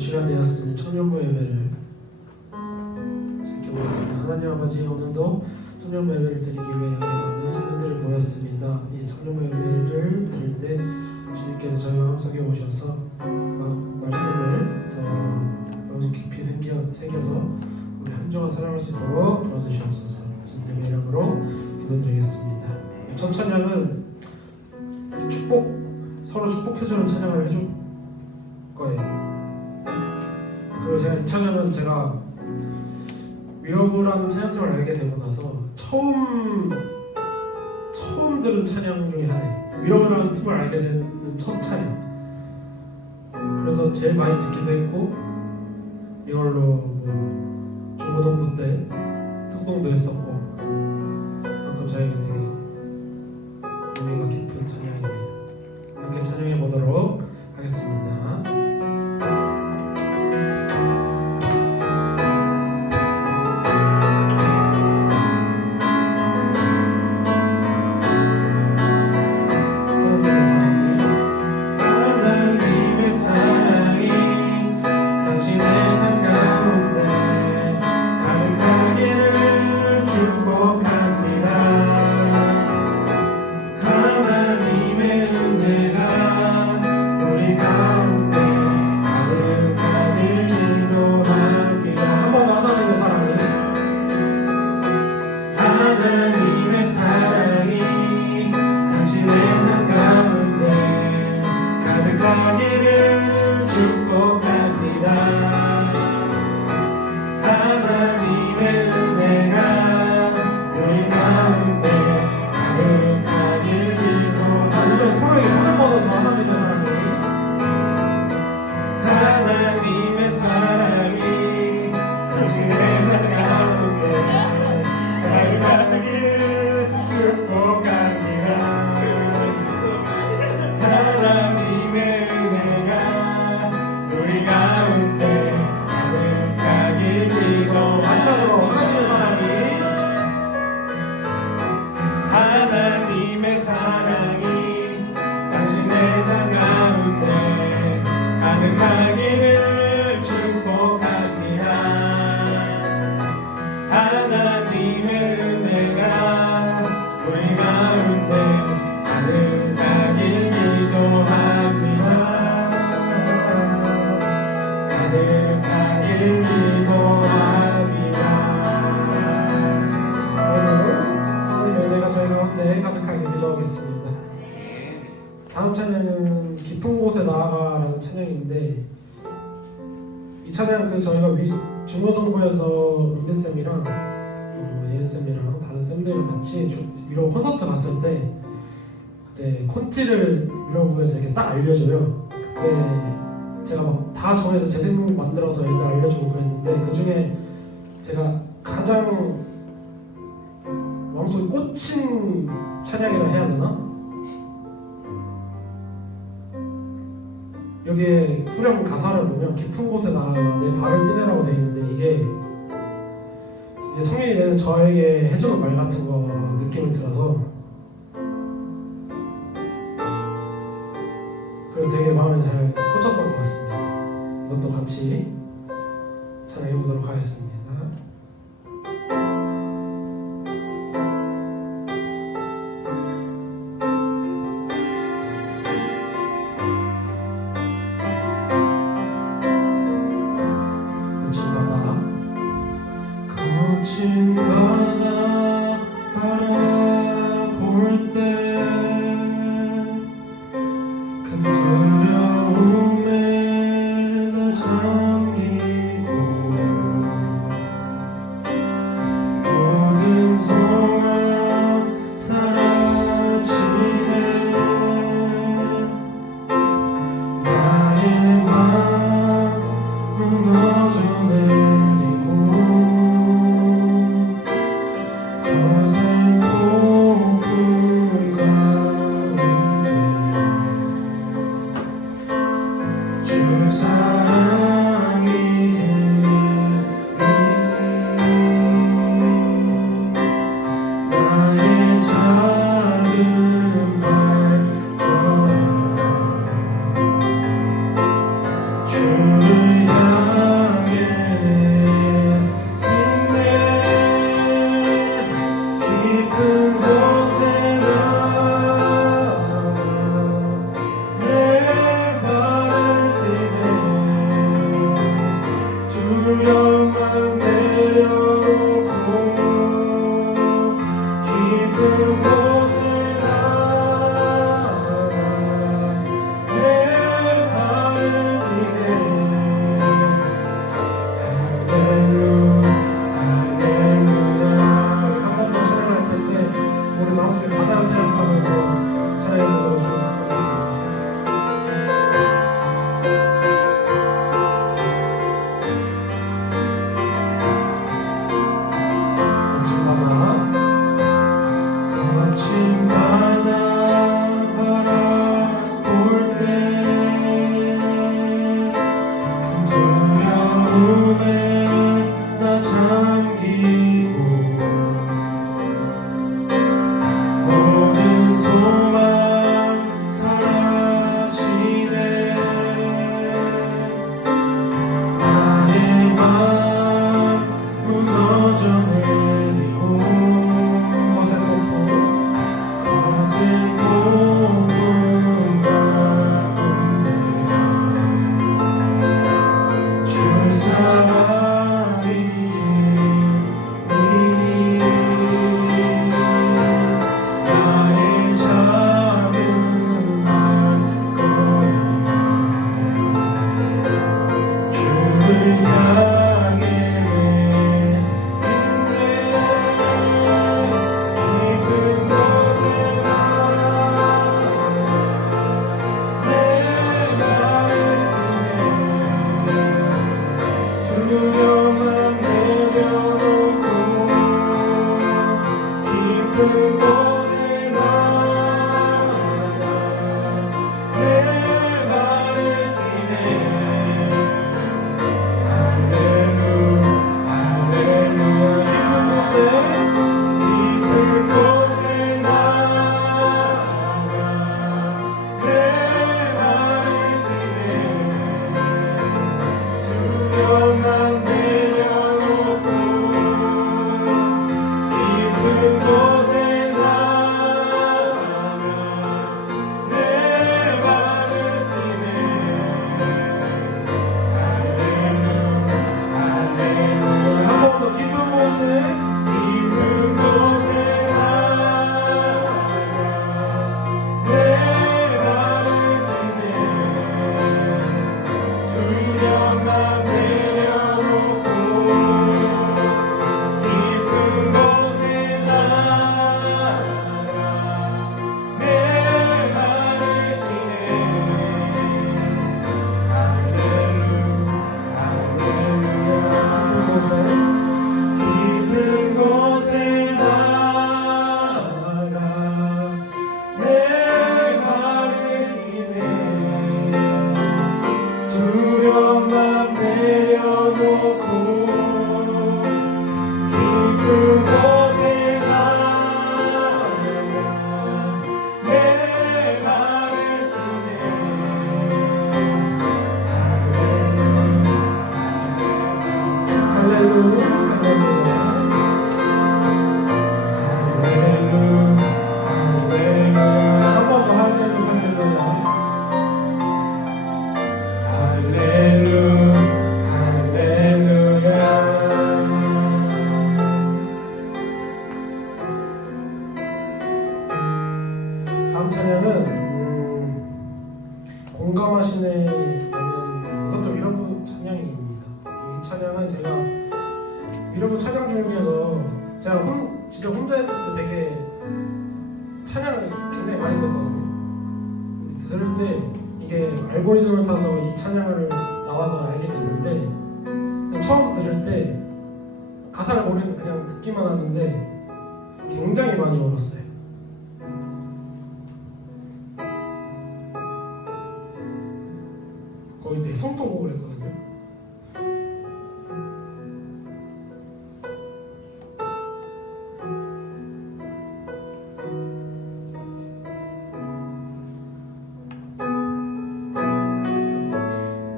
2시가 되었으니 청년부 예배를 시켜보겠습니다. 하나님 아버지, 오늘도 청년부 예배를 드리기 위해 여기 많은 청년들이 모였습니다. 이 청년부 예배를 드릴 때 주님께서 저희와 함께 오셔서 말씀을 더 마음속 깊이 새겨서 우리 한 주간 살아갈 수 있도록 도와주시옵소서. 주님의 이름으로 기도드리겠습니다. 첫 찬양은 서로 축복해주는 찬양을 해줄 거예요. 그리고 제가 이 찬양은 제가 위어브라는 찬양팀을 알게 되고 나서 처음 들은 찬양 중에 하나예요. 위어브라는 팀을 알게 된 첫 찬양. 그래서 제일 많이 듣기도 했고 이걸로 뭐 중고등부 때 특송도 했었고 그만큼 저희가 되게 의미가 깊은 찬양입니다. 함께 찬양해 보도록 하겠습니다. 다음 찬양은 깊은 곳에 나아가라는 찬양인데 이 찬양 저희가 중고등부에서 은비쌤이랑 예은쌤이랑 다른 쌤들이랑 같이 위로 콘서트 갔을 때 그때 콘티를 위로부에서 이렇게 딱 알려줘요. 그때 제가 막 다 정해서 재생 만들어서 애들 알려주고 그랬는데 그 중에 제가 가장 마음속에 꽂힌 찬양이라 해야 되나? 여기에 후렴 가사를 보면 깊은 곳에 나아가 내 발을 떼내라고 되어 있는데 이게 이제 성인이 되는 저에게 해주는 말 같은 거 느낌이 들어서 그래서 되게 마음에 잘 꽂혔던 것 같습니다. 이것도 같이 찬양해 보도록 하겠습니다. 거친 바다 바라볼 때 큰 두려움에 나 잠기고 모든 소망 사라지네 나의 마음 무너져내 주를 두려움만 내려놓고 깊은 곳에 나아가 내 발을 뛰네. 할렐루야 할렐루야. 깊은 곳에 나아가 내 발을 뛰네. 두려움만 내려놓고 깊은 곳에 나아가 내 발을 뛰네. 할렐루야, 할렐루야. 한 번 더 할렐루야, 할렐루야. 할렐루야. 다음 찬양은 공감하시네라는 이것도 위로부 찬양입니다. 이 찬양은 제가 위로부 찬양 중에서 제가 진짜 혼자 했을 때 되게 찬양을 굉장히 많이 듣거든요. 들을 때 이게 알고리즘을 타서 이 찬양을 나와서 알게 됐는데, 처음 들을 때 가사를 모르는 그냥 듣기만 하는데 굉장히 많이 울었어요. 거의 대성통곡을 했거든요.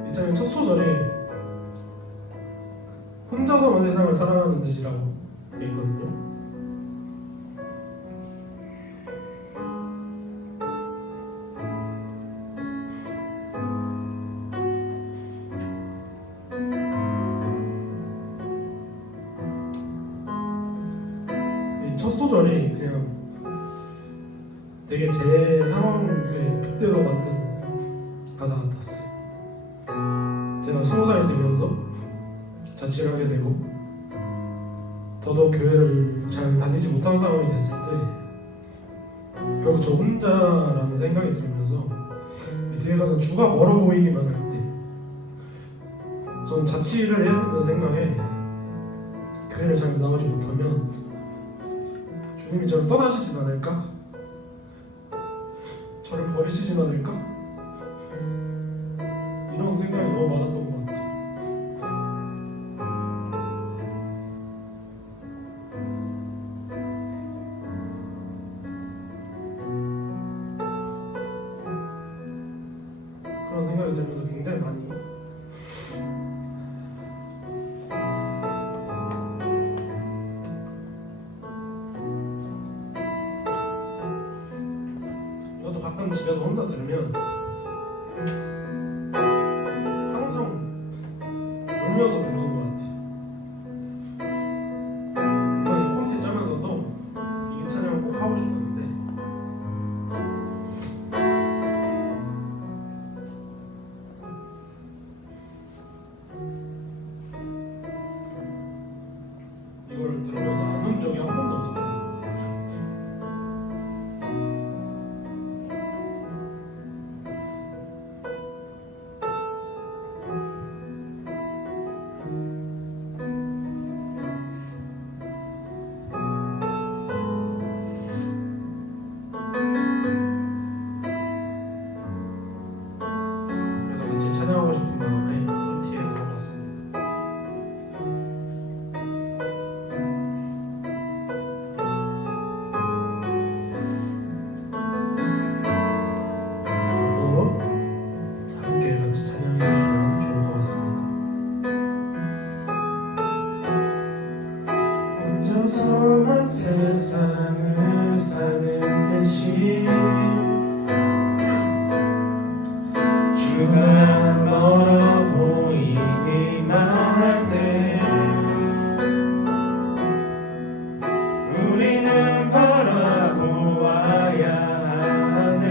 이 찬양 첫 소절이 혼자서만 세상을 사랑하는 듯이라고 되어 있거든요. 이 첫 소절이 그냥 되게 제 상황에 빗대서 만든 가사 같았어요. 제가 20살이 되면서 자취를 하게 되고 더더욱 교회를 잘 다니지 못한 상황이 됐을 때 결국 저 혼자라는 생각이 들면서 이 뒤에 가서 주가 멀어 보이기만 할 때 전 자취를 해야 된다는 생각에 교회를 잘 나오지 못하면 주님이 저를 떠나시진 않을까? 저를 버리시진 않을까? 이런 생각이 너무 많았던 것 같아요. 그런 생각이 들면서 굉장히 많이 이것도 가끔 집에서 혼자 들으면 항상 울면서 부르는 것 같아요. 이번에 콘티 짜면서도 이 찬양을 꼭 하고 싶었는데 이걸 들으면서 안 운 적이 한 번도 없었거든요. 그래서 같이 찬양하고 싶은 마음에 콘티에 들어갔습니다. 또 함께 같이 찬양해 주시면 좋을 것 같습니다. 혼자서만 세상을 사는 듯이 주가 멀어 보이기만 할 때 우리는 바라보아야 하네.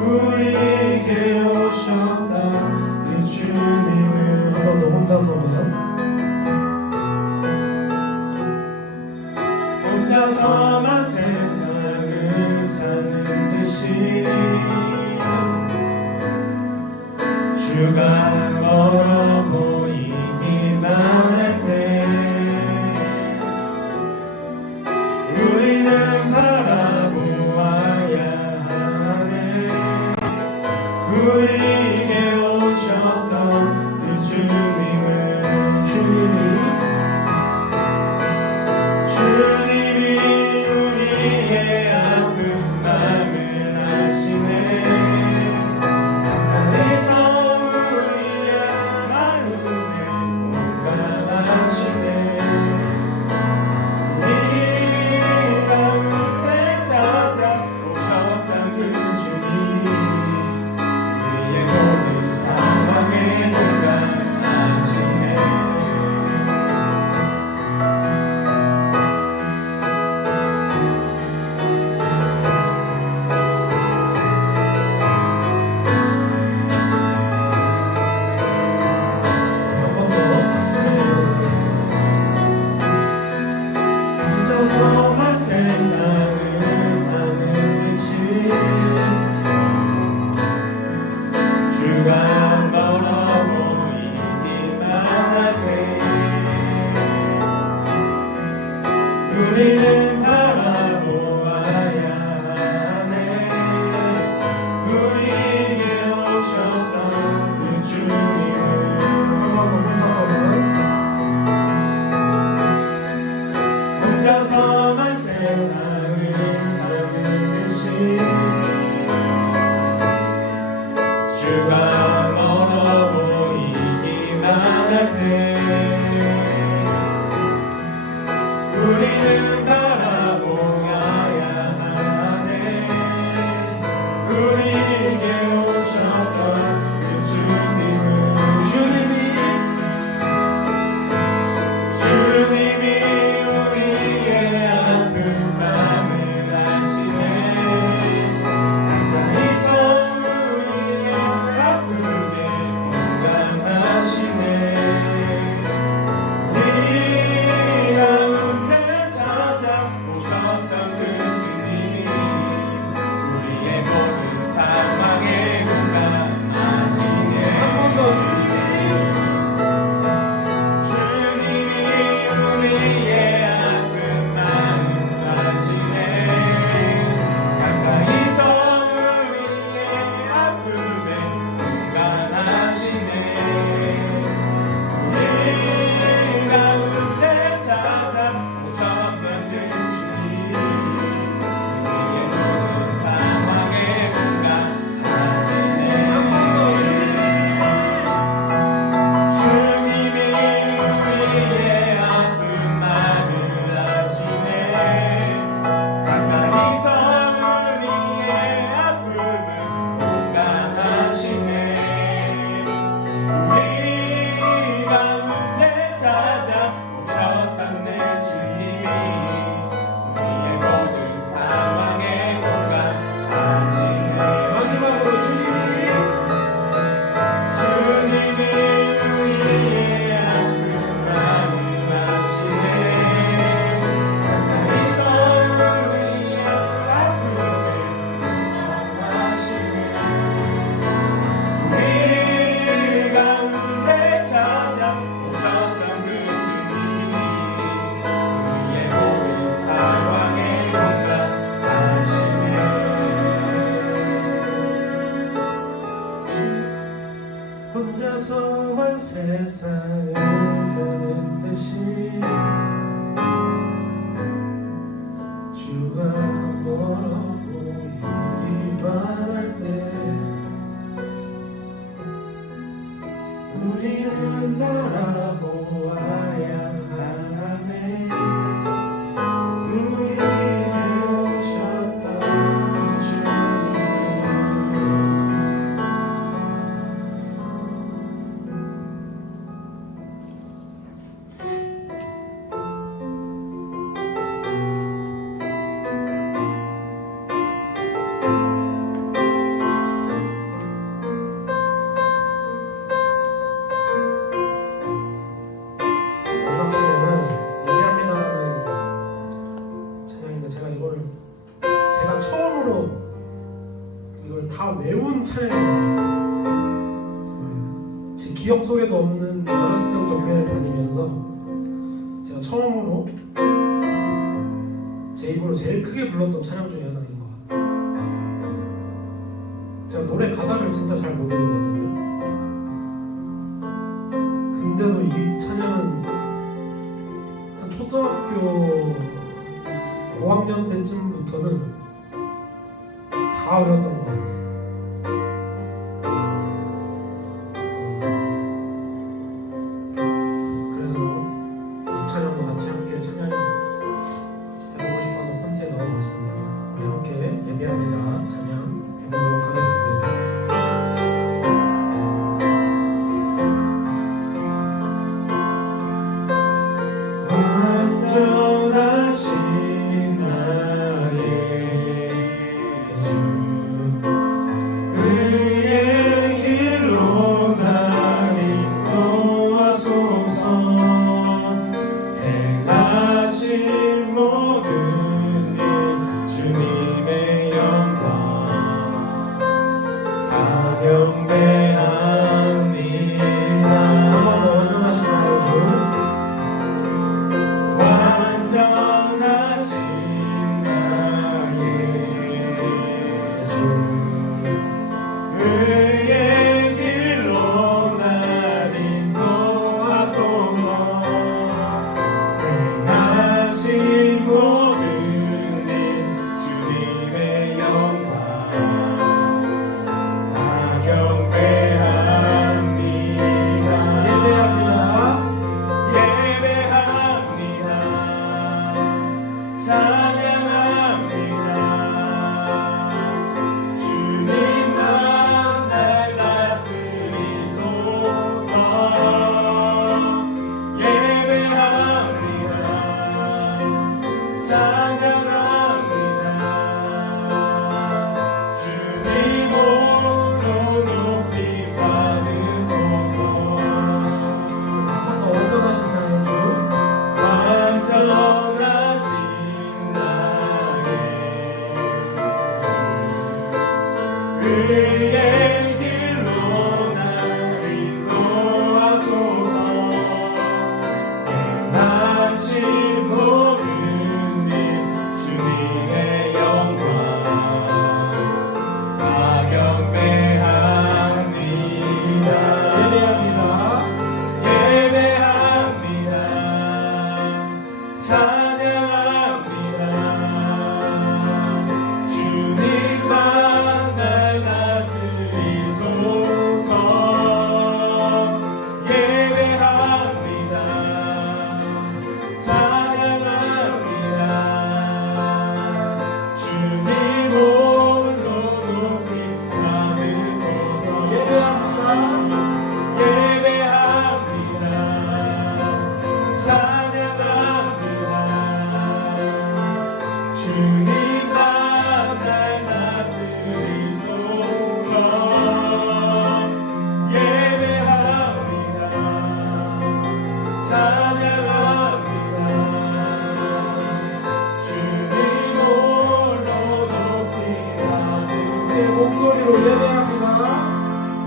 우리에게 오셨던 그 주가 멀어 보이기만 할 때 우리는 바라보아야 하네. 우리에게 오셨던 그 주님은 주님이 우리의 아픈 맘을 아시네. 가까이서 우리의 마음을 공감하시네. 우리 가운데 찾아오셨던 그 주님이 우리의 모든 상황에 공감하시네. 한 번 더 찬양해보도록 하겠습니다. 혼자서만 세상을 사는 듯이 주가 멀어 보이기만 할 때 우리는 바라보아야 하네. 우리에게 오셨던 그 주님을 한 번 더 혼자서만 세상을 사는 듯이 주가 멀어 보이기만 할 때 우리는 바라보아야 하네. 우리에게 오셨던 그 주님은 주님이 우리의 아픈 맘을 아시네. 가까이서 우리의 아픔에 공감하시네. 우리 가운데 찾아오셨던 그 주님이 우리의 모든 상황에 공감하시네. 한 번 더 주님이 우리의 아픈 마음 아시네. 가까이서 우리의 아픔에 공감하시네. 우리 가운데 찾아오셨던 그 주님 우리의 모든 상황에 공감하시네. 한 번 더 주님이 우리의 아픈 맘을 아시네. 가까이서 우리의 아픔을 공감하시네. 우리 가운데 찾아오셨던 내 주님이 우리의 모든 상황에 공감하시네. 마지막으로 주님이 우리의 아픈 마음을 아시네. 가까이서 우리의 아픔을 공감하시네. 우리 가운데 찾아오셨던 그 주님이 우리의 모든 상황에 공감하시네. 혼자서만 세상을 사는 듯이 주가 멀어 보이기만 할 때 우리는 바라보아야 하네. 우리에게 오셨던 그 주님을 마지막 찬양은 예배합니다라는 기억 속에도 없는 어렸을 때부터 교회를 다니면서 제가 처음으로 제 입으로 제일 크게 불렀던 찬양 중에 하나인 것 같아요. 제가 노래 가사를 진짜 잘 못 외우거든요. 근데도 이 찬양은 한 초등학교 고학년 때쯤부터는 다 외웠던 것 같아요. 그래서 이 찬양도 같이 함께 찬양해보고 싶어서 콘티에 넣어봤습니다. 우리 함께 예배합니다. 찬양해보도록 하겠습니다. 완전하신 나의 주 의의 길로 날 인도하소서 행하신 모든 일 주님의 영광 다 경배합니다. 한 번 더 완전하신 나의 주 완전하신 나의 주 의의 길로 날 인도하소서 행하신 모든 일 주님의 영광 다 경배합니다. 예배합니다. 찬양합니다. 주님만 날 다스리소서. 예배합니다. 찬양합니다. 주님 홀로 높이 받으소서. 한 번 더 완전하신 나의 주 완전하신 나의 주 의의 길로 날 인도하소서 행하신 모든 일 주님의 영광 다 경배합니다. 예배합니다. 찬양합니다. 주님만 날 다스리소서. 예배합니다. 찬양합니다. 주님 홀로 높이 받으소서. 예배합니다. 찬양합니다. 주님만 날 다스리소서. 예배합니다. 찬양합니다. 주님 홀로 높이 받으소서. 목소리로 예배합니다.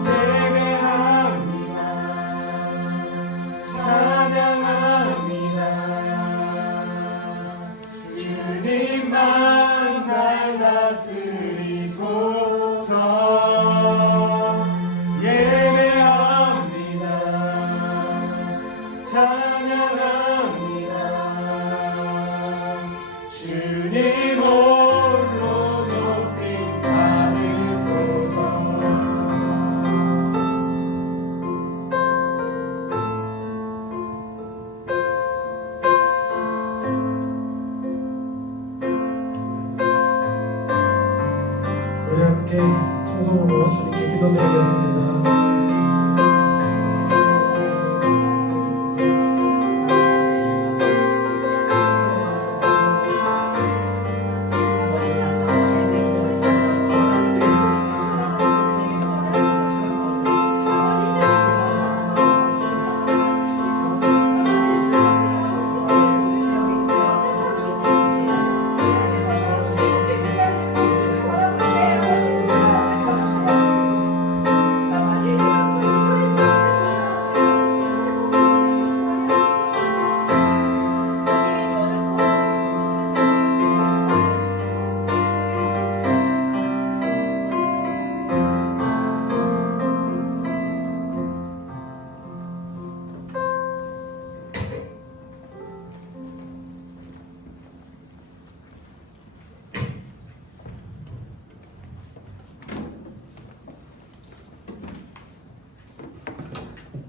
예배합니다. 찬양합니다. 주님만 날 다스리소서. 예배합니다. 찬양합니다. 주님 홀로 높이 받으소서. 우리 함께 통성으로 주님께 기도드리겠습니다.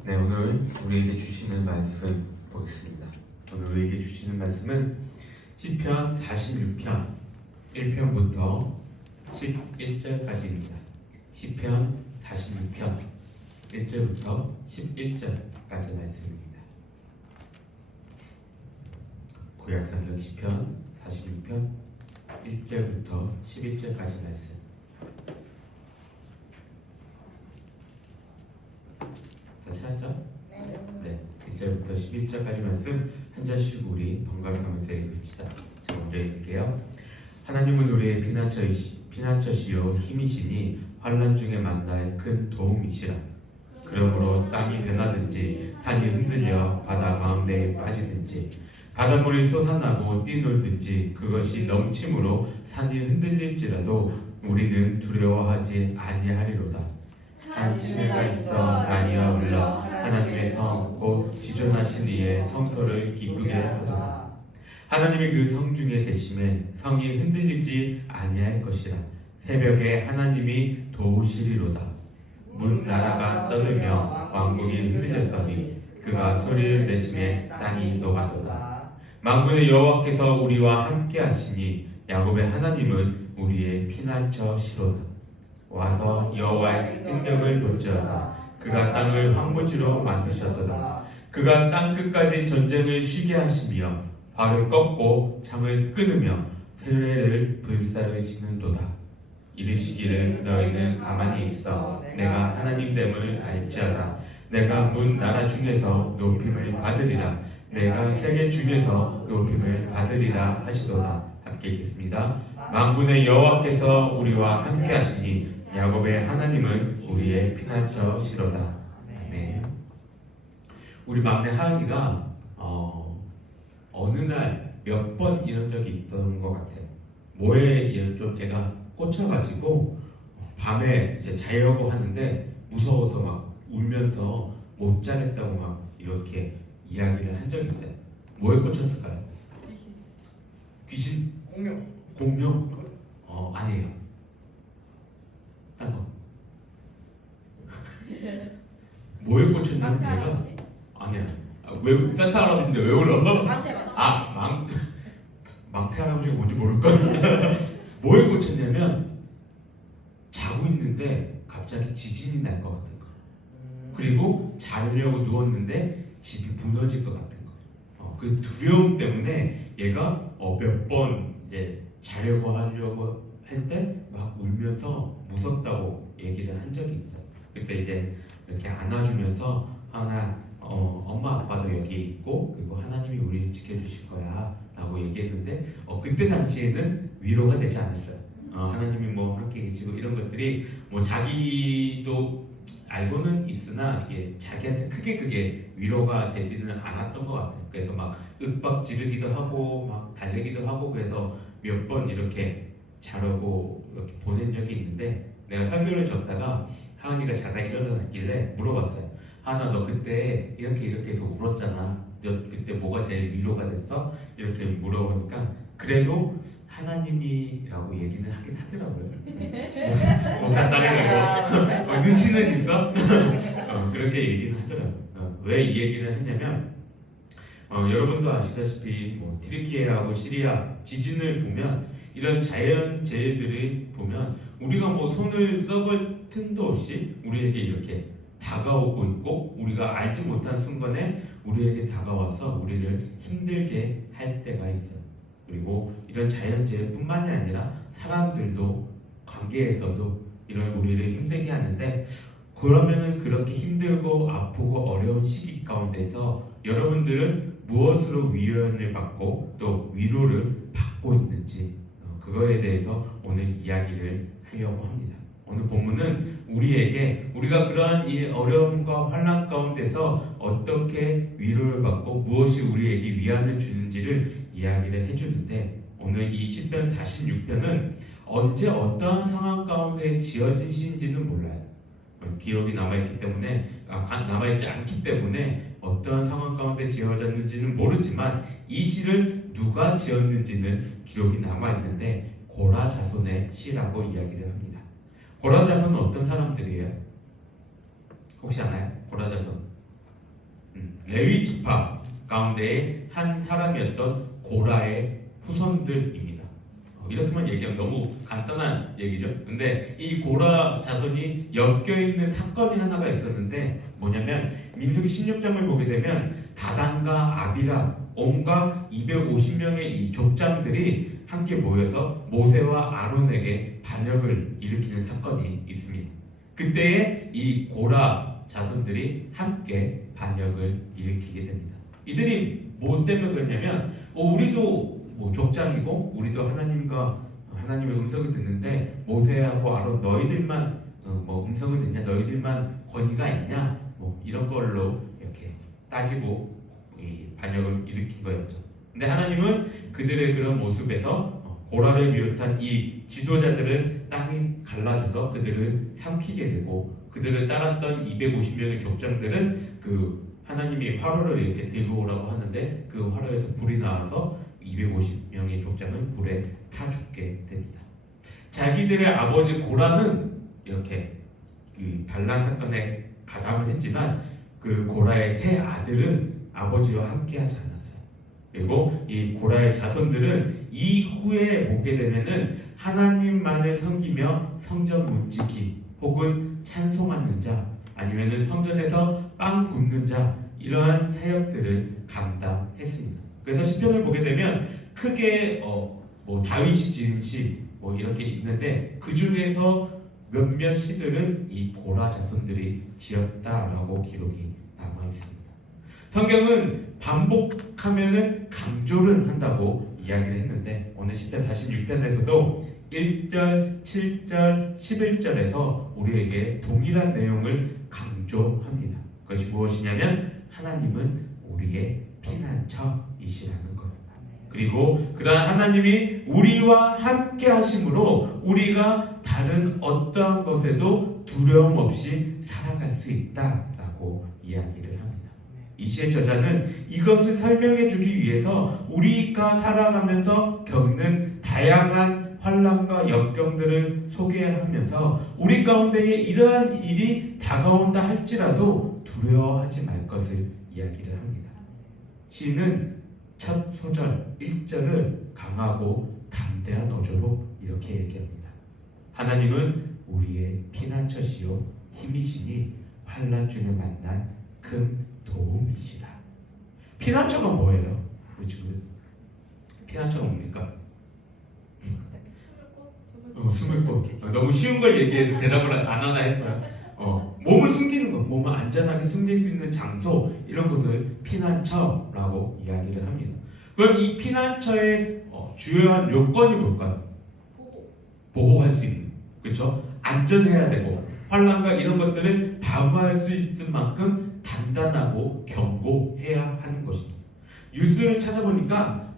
네, 오늘 우리에게 주시는 말씀 보겠습니다. 오늘 우리에게 주시는 말씀은 시편 46편 1편부터 11절까지입니다. 시편 46편 1절부터 11절까지 말씀입니다. 구약성경 시편 46편 1절부터 11절까지 말씀. 다 찾았죠? 네. 1절부터 11절까지 말씀 한 절씩 우리 번갈아 가면서 읽읍시다. 자, 먼저 읽을게요. 하나님은 우리의 피난처시요 힘이시니 환난 중에 만날 큰 도움이시라. 그러므로 땅이 변하든지 산이 흔들려 바다 가운데에 빠지든지 바닷물이 솟아나고 뛰놀든지 그것이 넘침으로 산이 흔들릴지라도 우리는 두려워하지 아니하리로다. 한 시내가 있어 나니와 울러 하나님의 성 곧 지존하신 이의 성소를 기쁘게 하도다. 하나님이 그 성 중에 계심에 성이 흔들리지 아니할 것이라. 새벽에 하나님이 도우시리로다. 문 나라가 떠들며 왕국이 흔들렸더니 그가 소리를 내심에 땅이 녹아도다. 만군의 여호와께서 우리와 함께 하시니 야곱의 하나님은 우리의 피난처시로다. 와서 여호와의 능력을 볼지어다. 그가 땅을 황무지로 만드셨도다. 그가 땅 끝까지 전쟁을 쉬게 하시며 발을 꺾고 창을 끊으며 세례를 불사르시는도다. 이르시기를 너희는 가만히 있어 내가 하나님됨을 알지어다. 내가 문 나라 중에서 높임을 받으리라. 내가 세계 중에서 높임을 받으리라 하시도다. 함께 읽겠습니다. 만군의 여호와께서 우리와 함께 하시니 야곱의 하나님은 우리의 피난처시로다. 아멘. 우리 막내 하은이가 어느 날 몇 번 이런 적이 있던 것 같아요. 뭐에 좀 애가 꽂혀가지고 밤에 이제 자려고 하는데 무서워서 막 울면서 못 자겠다고 막 이렇게 이야기를 한 적이 있어요. 뭐에 꽂혔을까요? 귀신? 공룡? 아니에요. 딴 거. 뭐에 꽂혔냐면 얘가 아니야. 왜 산타 할아버지인데 왜 울어? 망태 할아버지가 뭔지 모를까? 뭐에 꽂혔냐면 자고 있는데 갑자기 지진이 날 것 같은 거. 그리고 자려고 누웠는데 집이 무너질 것 같은 거. 그 두려움 때문에 얘가 몇 번 이제 자려고 하려고 할 때 막 울면서 무섭다고 얘기를 한 적이 있어요. 그때 이제 이렇게 안아주면서 엄마 아빠도 여기 있고 그리고 하나님이 우리를 지켜주실 거야 라고 얘기했는데 그때 당시에는 위로가 되지 않았어요. 하나님이 뭐 함께 계시고 이런 것들이 뭐 자기도 알고는 있으나 이게 자기한테 크게 위로가 되지는 않았던 것 같아요. 그래서 막 윽박 지르기도 하고 막 달래기도 하고 그래서 몇 번 이렇게 자라고 이렇게 보낸 적이 있는데 내가 설교를 적다가 하은이가 자다 일어났길래 물어봤어요. 하은아 너 그때 이렇게 해서 울었잖아. 너 그때 뭐가 제일 위로가 됐어? 이렇게 물어보니까 그래도 하나님이라고 얘기는 하긴 하더라고요. 목사 딸이라고 눈치는 있어? 그렇게 얘기는 하더라고요. 왜 이 얘기를 했냐면 여러분도 아시다시피 뭐 튀르키예하고 시리아 지진을 보면 이런 자연재해들을 보면 우리가 뭐 손을 써볼 틈도 없이 우리에게 이렇게 다가오고 있고 우리가 알지 못한 순간에 우리에게 다가와서 우리를 힘들게 할 때가 있어요. 그리고 이런 자연재해뿐만이 아니라 사람들도 관계에서도 이런 우리를 힘들게 하는데 그러면은 그렇게 힘들고 아프고 어려운 시기 가운데서 여러분들은 무엇으로 위안을 받고 또 위로를 받고 있는지 그거에 대해서 오늘 이야기를 하려고 합니다. 오늘 본문은 우리가 그러한 이 어려움과 환난 가운데서 어떻게 위로를 받고 무엇이 우리에게 위안을 주는지를 이야기를 해주는데 오늘 이 시편 46편은 언제 어떠한 상황 가운데 지어진 시인지는 몰라요. 기록이 남아있지 않기 때문에 어떠한 상황 가운데 지어졌는지는 모르지만 이 시를 누가 지었는지는 기록이 남아있는데 고라 자손의 시라고 이야기를 합니다. 고라 자손은 어떤 사람들이에요? 혹시 아나요? 고라 자손 레위 지파 가운데의 한 사람이었던 고라의 후손들입니다. 이렇게만 얘기하면 너무 간단한 얘기죠. 근데 이 고라 자손이 엮여있는 사건이 하나가 있었는데 뭐냐면 민수기 16장을 보게 되면 다단과 아비라 온갖 250명의 이 족장들이 함께 모여서 모세와 아론에게 반역을 일으키는 사건이 있습니다. 그때에 이 고라 자손들이 함께 반역을 일으키게 됩니다. 이들이 뭐 때문에 그러냐면 우리도 뭐 족장이고 우리도 하나님의 음성을 듣는데 모세하고 아론 너희들만 뭐 음성을 듣냐, 너희들만 권위가 있냐, 뭐 이런 걸로 이렇게 따지고 이 반역을 일으킨 거였죠. 근데 하나님은 그들의 그런 모습에서 고라를 비롯한 이 지도자들은 땅이 갈라져서 그들을 삼키게 되고, 그들을 따랐던 250명의 족장들은 그 하나님이 화로를 이렇게 들고 오라고 하는데 그 화로에서 불이 나와서 250명의 족장은 불에 타 죽게 됩니다. 자기들의 아버지 고라는 이렇게 그 반란 사건에 가담을 했지만 그 고라의 세 아들은 아버지와 함께하지 않았어요. 그리고 이 고라의 자손들은 이후에 보게 되면은 하나님만을 섬기며 성전 문지기 혹은 찬송하는 자, 아니면은 성전에서 빵 굽는 자, 이러한 사역들을 감당했습니다. 그래서 시편을 보게 되면 크게 뭐 다윗이 지은 시 뭐 이렇게 있는데 그 중에서 몇몇 시들은 이 고라 자손들이 지었다라고 기록이 남아 있습니다. 성경은 반복하면은 강조를 한다고 이야기를 했는데 오늘 10편 46편에서도 1절, 7절, 11절에서 우리에게 동일한 내용을 강조합니다. 그것이 무엇이냐면 하나님은 우리의 피난처이시라는 것. 그리고 그러한 하나님이 우리와 함께 하심으로 우리가 다른 어떠한 것에도 두려움 없이 살아갈 수 있다라고 이야기를 합니다. 이 시의 저자는 이것을 설명해 주기 위해서 우리가 살아가면서 겪는 다양한 환난과 역경들을 소개하면서 우리 가운데에 이러한 일이 다가온다 할지라도 두려워하지 말 것을 이야기를 합니다. 시인은 첫 소절 1절을 강하고 담대한 어조로 이렇게 얘기합니다. 하나님은 우리의 피난처시요 힘이시니 환난 중에 만난 큰 도움이시라. 피난처가 뭐예요? 우리 지금 피난처가 뭡니까? 숨을 곳. 너무 쉬운 걸 얘기해서 대답을 안 하나 했어요. 몸을 숨기는 것, 몸을 안전하게 숨길 수 있는 장소, 이런 것을 피난처라고 이야기를 합니다. 그럼 이 피난처의 주요한 요건이 뭘까요? 보호할 수 있는, 그렇죠? 안전해야 되고 환난과 이런 것들을 방어할 수 있을 만큼 단단하고 견고해야 하는 것입니다. 뉴스를 찾아보니까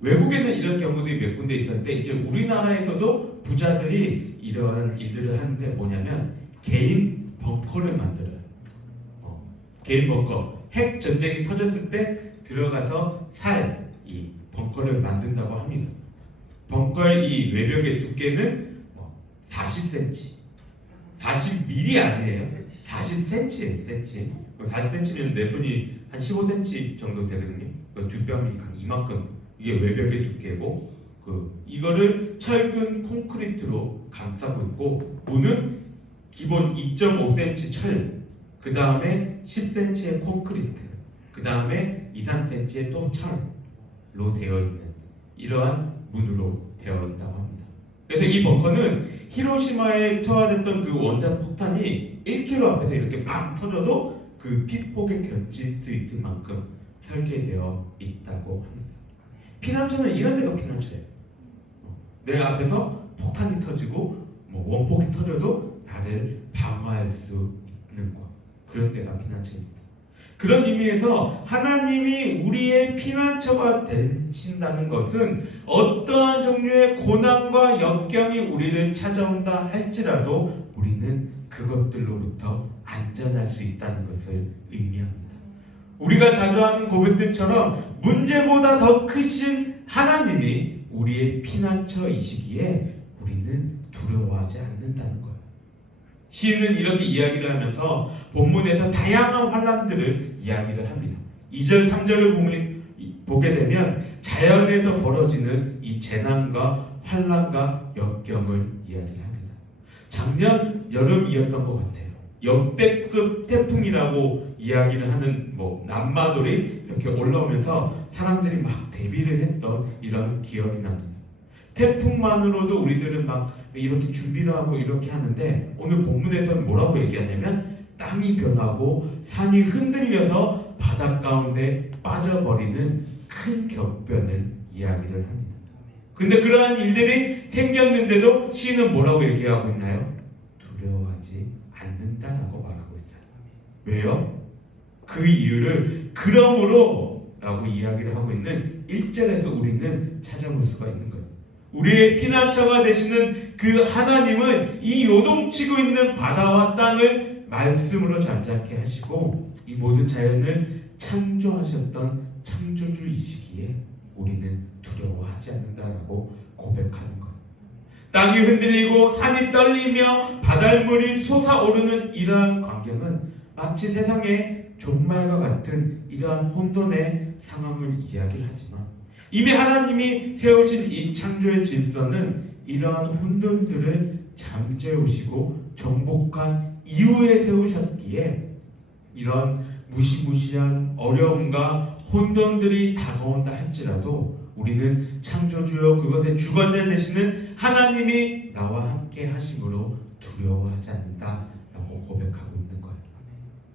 외국에는 이런 경우들이 몇 군데 있었는데 이제 우리나라에서도 부자들이 이러한 일들을 하는데 뭐냐면 개인 벙커를 만들어요. 개인 벙커. 핵 전쟁이 터졌을 때 들어가서 살 이 벙커를 만든다고 합니다. 벙커의 이 외벽의 두께는 40cm. 40mm 아니에요. 40cm예요. 40cm면 내 손이 한 15cm 정도 되거든요. 뒷벽이 이만큼. 이게 외벽의 두께고 이거를 철근 콘크리트로 감싸고 있고 문은 기본 2.5cm 철, 그 다음에 10cm의 콘크리트, 그 다음에 2, 3cm의 또 철로 되어 있는 이러한 문으로 되어 있다고 합니다. 그래서 이 벙커는 히로시마에 투하됐던 그 원자 폭탄이 1km 앞에서 이렇게 빵 터져도 그 피폭에 겹칠 수 있을 만큼 설계되어 있다고 합니다. 피난처는 이런 데가 피난처예요. 내 앞에서 폭탄이 터지고 원폭이 터져도 나를 방어할 수 있는 곳, 그런 데가 피난처입니다. 그런 의미에서 하나님이 우리의 피난처가 되신다는 것은 어떠한 종류의 고난과 역경이 우리를 찾아온다 할지라도 우리는 그것들로부터 안전할 수 있다는 것을 의미합니다. 우리가 자주 하는 고백들처럼 문제보다 더 크신 하나님이 우리의 피난처이시기에 우리는 두려워하지 않는다는 거예요. 시인은 이렇게 이야기를 하면서 본문에서 다양한 환란들을 이야기를 합니다. 2절, 3절을 보게 되면 자연에서 벌어지는 이 재난과 환란과 역경을 이야기를 합니다. 작년 여름이었던 것 같아요. 역대급 태풍이라고 이야기를 하는 남마돌이 이렇게 올라오면서 사람들이 막 대비를 했던 이런 기억이 납니다. 태풍만으로도 우리들은 막 이렇게 준비를 하고 이렇게 하는데 오늘 본문에서는 뭐라고 얘기하냐면 땅이 변하고 산이 흔들려서 바닷 가운데 빠져버리는 큰 격변을 이야기를 합니다. 근데 그러한 일들이 생겼는데도 시인은 뭐라고 얘기하고 있나요? 두려워하지 않는다라고 말하고 있어요. 왜요? 그 이유를 그러므로 라고 이야기를 하고 있는 1절에서 우리는 찾아볼 수가 있는 거예요. 우리의 피난처가 되시는 그 하나님은 이 요동치고 있는 바다와 땅을 말씀으로 잠잠케 하시고 이 모든 자연을 창조하셨던 창조주이시기에 우리는 두려워하지 않는다라고 고백하는 거예요. 땅이 흔들리고 산이 떨리며 바닷물이 솟아오르는 이러한 광경은 마치 세상의 종말과 같은 이러한 혼돈의 상황을 이야기를 하지만 이미 하나님이 세우신 이 창조의 질서는 이러한 혼돈들을 잠재우시고 정복한 이후에 세우셨기에 이런 무시무시한 어려움과 혼돈들이 다가온다 할지라도 우리는 창조주여 그것의 주관자 되시는 하나님이 나와 함께 하심으로 두려워하지 않는다라고 고백하고 있는 거예요.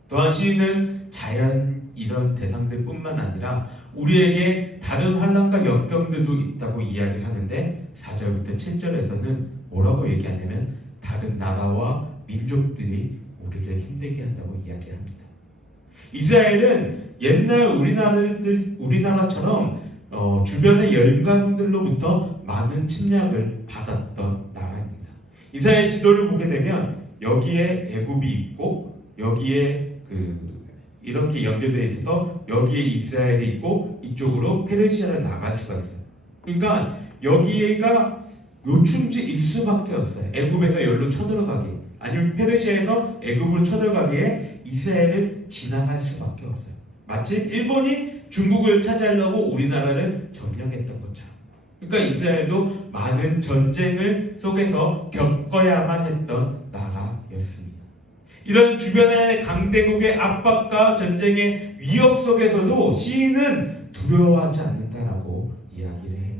또한 시인은 자연 이런 대상들 뿐만 아니라 우리에게 다른 환난과 역경들도 있다고 이야기를 하는데 4절부터 7절에서는 뭐라고 얘기하냐면 다른 나라와 민족들이 우리를 힘들게 한다고 이야기를 합니다. 이스라엘은 옛날 우리나라처럼 주변의 열강들로부터 많은 침략을 받았던 나라입니다. 이스라엘 지도를 보게 되면 여기에 애굽이 있고 여기에 이렇게 연결되어 있어서 여기에 이스라엘이 있고 이쪽으로 페르시아를 나갈 수가 있어요. 그러니까 여기가 요충지일 수밖에 없어요. 애굽에서 여기로 쳐들어가기 아니면 페르시아에서 애굽으로 쳐들어가기에 이스라엘은 지나갈 수밖에 없어요. 마치 일본이 중국을 차지하려고 우리나라를 점령했던 것처럼. 그러니까 이스라엘도 많은 전쟁을 속에서 겪어야만 했던 나라였습니다. 이런 주변의 강대국의 압박과 전쟁의 위협 속에서도 시인은 두려워하지 않는다라고 이야기를 해요.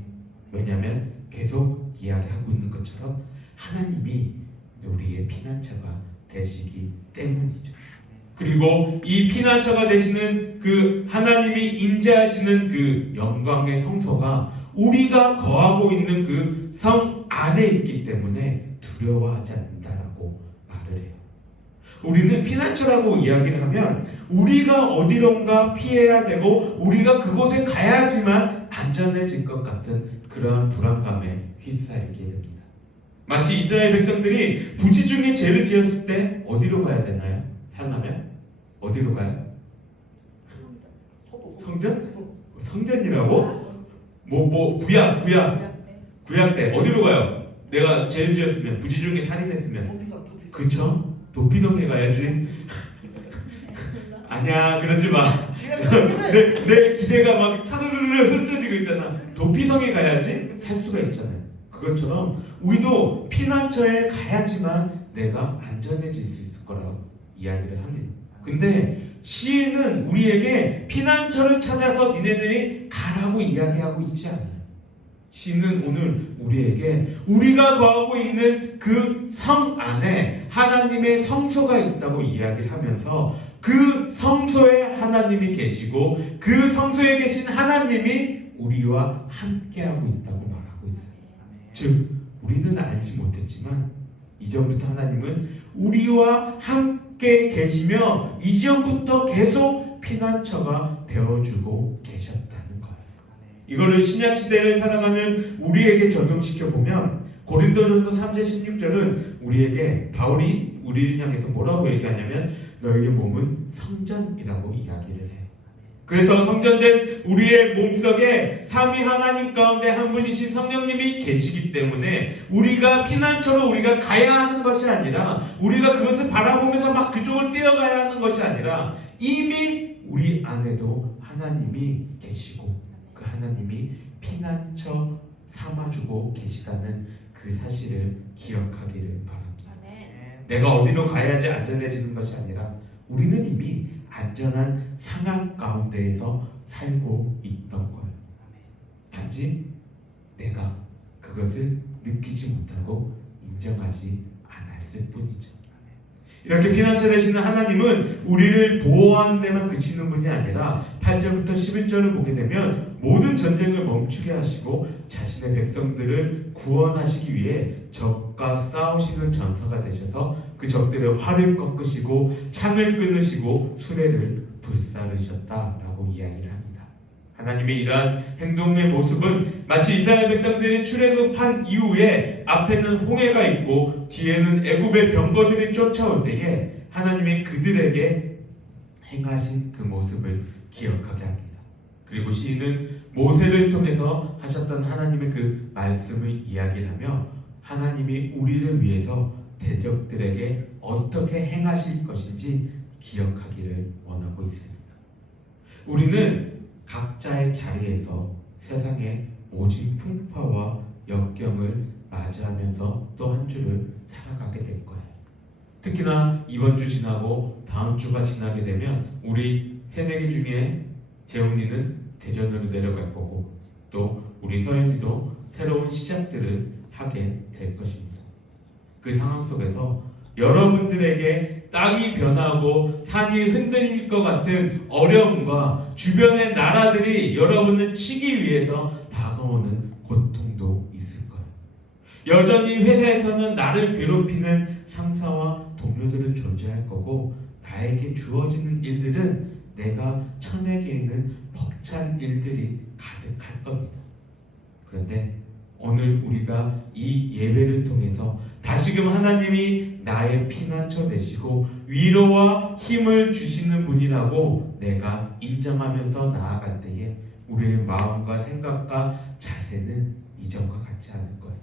왜냐하면 계속 이야기하고 있는 것처럼 하나님이 우리의 피난처가 되시기 때문이죠. 그리고 이 피난처가 되시는 그 하나님이 임재하시는 그 영광의 성소가 우리가 거하고 있는 그 성 안에 있기 때문에 두려워하지 않는다라고 말을 해요. 우리는 피난처라고 이야기를 하면 우리가 어디론가 피해야 되고 우리가 그곳에 가야지만 안전해질 것 같은 그러한 불안감에 휩싸이게 됩니다. 마치 이스라엘 백성들이 부지 중에 죄를 지었을 때 어디로 가야 되나요? 살려면 어디로 가요? 성전? 성전이라고? 구약 때 어디로 가요? 내가 죄를 지었으면 부지 중에 살인했으면 그쵸? 도피동에 가야지. 아니야 그러지 마. 내 기대가 막 사르르르 흩어지고 있잖아. 도피성에 가야지 살 수가 있잖아요. 그것처럼 우리도 피난처에 가야지만 내가 안전해질 수 있을 거라고 이야기를 합니다. 근데 시인은 우리에게 피난처를 찾아서 니네들이 가라고 이야기하고 있지 않아요. 시인은 오늘 우리에게 우리가 거하고 있는 그 성 안에 하나님의 성소가 있다고 이야기를 하면서 그 성소에 하나님이 계시고 그 성소에 계신 하나님이 우리와 함께하고 있다고 말하고 있어요. 즉 우리는 알지 못했지만 이전부터 하나님은 우리와 함께 계시며 이전부터 계속 피난처가 되어주고 계셨다는 거예요. 이거를 신약시대를 살아가는 우리에게 적용시켜 보면 고린도전서 3장 16절은 우리에게 바울이 우리를 향해서 뭐라고 얘기하냐면 너희의 몸은 성전이라고 이야기를 해. 그래서 성전된 우리의 몸속에 삼위 하나님 가운데 한 분이신 성령님이 계시기 때문에 우리가 피난처로 우리가 가야 하는 것이 아니라 우리가 그것을 바라보면서 막 그쪽을 뛰어가야 하는 것이 아니라 이미 우리 안에도 하나님이 계시고 그 하나님이 피난처 삼아주고 계시다는 그 사실을 기억하기를 바랍니다. 내가 어디로 가야지 안전해지는 것이 아니라 우리는 이미 안전한 상황 가운데에서 살고 있던 거예요. 단지 내가 그것을 느끼지 못하고 인정하지 않았을 뿐이죠. 이렇게 피난처 되시는 하나님은 우리를 보호하는 데만 그치는 분이 아니라 8절부터 11절을 보게 되면 모든 전쟁을 멈추게 하시고 자신의 백성들을 구원하시기 위해 적과 싸우시는 전사가 되셔서 그 적들의 활을 꺾으시고 창을 끊으시고 수레를 불사르셨다라고 이야기를 합니다. 하나님의 이러한 행동의 모습은 마치 이스라엘 백성들이 출애굽한 이후에 앞에는 홍해가 있고 뒤에는 애굽의 병거들이 쫓아올 때에 하나님이 그들에게 행하신 그 모습을 기억하게 합니다. 그리고 시인은 모세를 통해서 하셨던 하나님의 그 말씀을 이야기를 하며 하나님이 우리를 위해서 대적들에게 어떻게 행하실 것인지 기억하기를 원하고 있습니다. 우리는 각자의 자리에서 세상의 모진 풍파와 역경을 맞이하면서 또 한 주를 살아가게 될 거예요. 특히나 이번 주 지나고 다음 주가 지나게 되면 우리 새내기 중에 재훈이는 대전으로 내려갈 거고 또 우리 서현이도 새로운 시작들을 하게 될 것입니다. 그 상황 속에서 여러분들에게 땅이 변하고 산이 흔들릴 것 같은 어려움과 주변의 나라들이 여러분을 치기 위해서 다가오는 고통도 있을 거예요. 여전히 회사에서는 나를 괴롭히는 상사와 동료들은 존재할 거고 나에게 주어지는 일들은 내가 쳐내기에는 벅찬 일들이 가득할 겁니다. 그런데 오늘 우리가 이 예배를 통해서 다시금 하나님이 나의 피난처 되시고 위로와 힘을 주시는 분이라고 내가 인정하면서 나아갈 때에 우리의 마음과 생각과 자세는 이전과 같지 않을 거예요.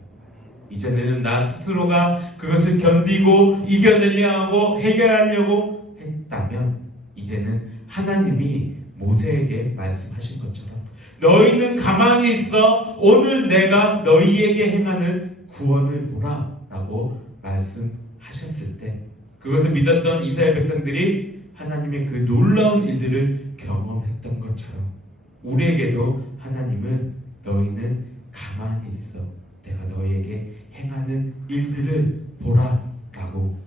이전에는 나 스스로가 그것을 견디고 이겨내려 하고 해결하려고 했다면 이제는 하나님이 모세에게 말씀하신 것처럼 너희는 가만히 있어 오늘 내가 너희에게 행하는 구원을 보라 라고 말씀하셨을 때 그것을 믿었던 이스라엘 백성들이 하나님의 그 놀라운 일들을 경험했던 것처럼 우리에게도 하나님은 너희는 가만히 있어 내가 너희에게 행하는 일들을 보라 라고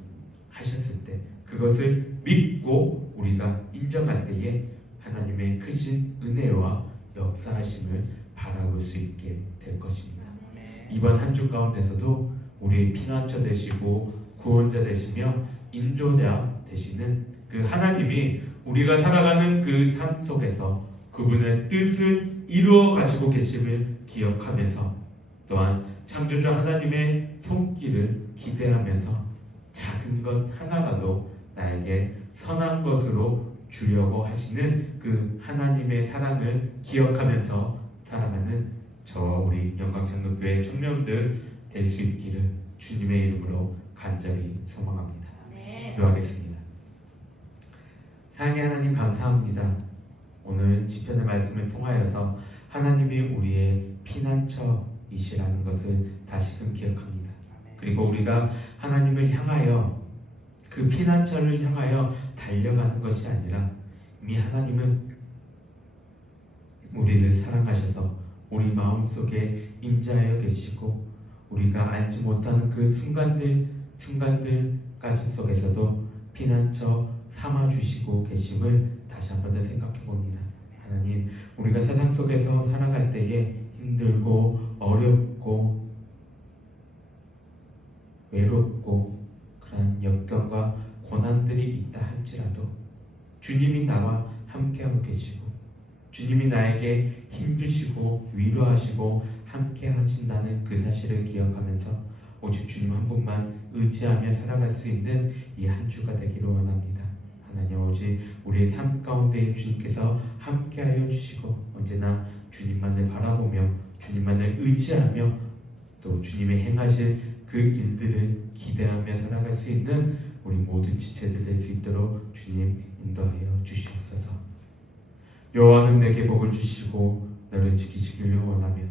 하셨을 때 그것을 믿고 우리가 인정할 때에 하나님의 크신 은혜와 역사하심을 바라볼 수 있게 될 것입니다. 이번 한 주 가운데서도 우리의 피난처 되시고 구원자 되시며 인도자 되시는 그 하나님이 우리가 살아가는 그 삶 속에서 그분의 뜻을 이루어 가시고 계심을 기억하면서 또한 창조주 하나님의 손길을 기대하면서 작은 것 하나라도 나에게 선한 것으로 주려고 하시는 그 하나님의 사랑을 기억하면서 살아가는 저와 우리 영광장로교회 청년들 될 수 있기를 주님의 이름으로 간절히 소망합니다. 기도하겠습니다. 사랑의 하나님 감사합니다. 오늘 시편의 말씀을 통하여서 하나님이 우리의 피난처이시라는 것을 다시금 기억합니다. 그리고 우리가 하나님을 향하여 그 피난처를 향하여 달려가는 것이 아니라 이미 하나님은 우리를 사랑하셔서 우리 마음속에 임재하여 계시고 우리가 알지 못하는 그 순간들까지 속에서도 피난처 삼아주시고 계심을 다시 한 번 더 생각해 봅니다. 하나님, 우리가 세상 속에서 살아갈 때에 힘들고 어렵고 외롭고 그런 역경과 고난들이 있다 할지라도 주님이 나와 함께하고 계시고 주님이 나에게 힘주시고 위로하시고 함께 하신다는 그 사실을 기억하면서 오직 주님 한 분만 의지하며 살아갈 수 있는 이 한 주가 되기를 원합니다. 하나님 아버지 우리의 삶 가운데 주님께서 함께하여 주시고 언제나 주님만을 바라보며 주님만을 의지하며 또 주님의 행하실 그 일들을 기대하며 살아갈 수 있는 우리 모든 지체들 될 수 있도록 주님 인도하여 주시옵소서. 여호와는 내게 복을 주시고 너를 지키시기를 원하며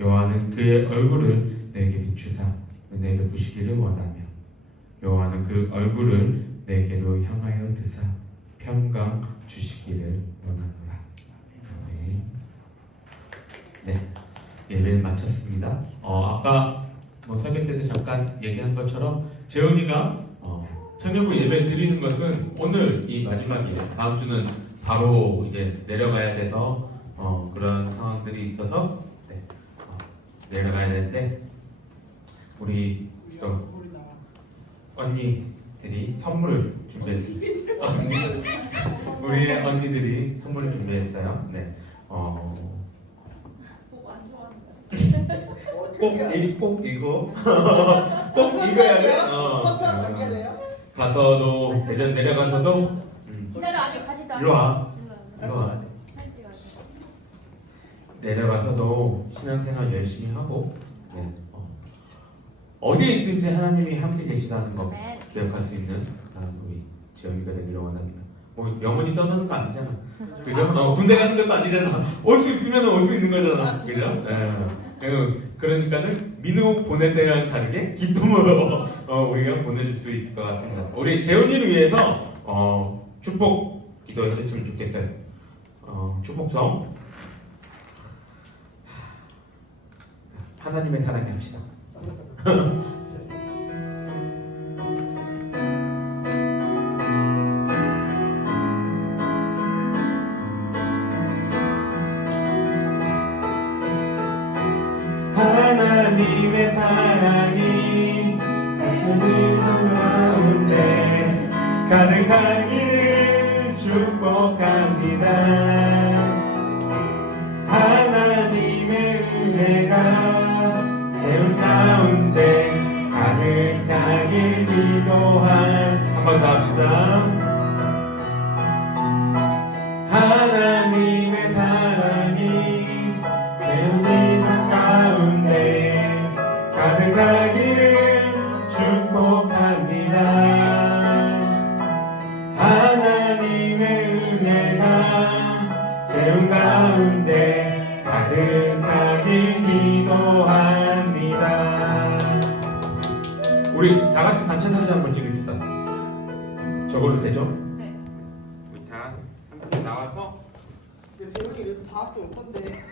여호와는 그의 얼굴을 내게 비추사 은혜 베푸시기를 원하며 여호와는 그 얼굴을 내게로 향하여 드사 평강 주시기를 원하노라. 아멘. 네, 예배를 마쳤습니다. 아까 설교 때도 잠깐 얘기한 것처럼 재훈이가 청년부 예배 드리는 것은 오늘 이 마지막이에요. 다음 주는 바로 이제 내려가야 돼서 그런 상황들이 있어서 내려가야 되는데 우리 또 언니들이 선물을 준비했어요. 우리 언니들이 선물을 준비했어요. 네. 안 좋아하는 꼭 읽어. 꼭 읽어야 돼. 선평 남겨야 돼요? 가서도 대전 내려가서도 기다려 아직 가지도 않아. 일로 와. 일로 와. 내려가서도 신앙생활 열심히 하고 네. 어디에 있든지 하나님이 함께 계시다는 거 기억할 수 있는 우리 재현이가 되기를 원합니다. 뭐 영원히 떠나는 거 아니잖아. 그죠? 군대 가는 것도 아니잖아. 올 수 있으면 올 수 있는 거잖아. 그죠? 그러니까는 민우 보낼 때랑 다르게 기쁨으로 우리가 보내줄 수 있을 것 같습니다. 우리 재훈이를 위해서 축복 기도해 주셨으면 좋겠어요. 축복성 하나님의 사랑에 합시다. 하나님의 사랑이 당신의 가운데 가득하기를 축복합니다. 하나님의 은혜가 세운 가운데 가득하길 기도한 한 번 더 합시다. 하나님의 사랑이 세운 이 가운데 가득하기를 축복합니다. 하나님의 은혜가 세운 가운데 가득하길 기도합니다. 우리 다 같이 단체 사진 한번 찍읍시다. 저걸로 되죠? 네. 우리 다 함께 나와서 근데 재훈이 밥도 올 건데.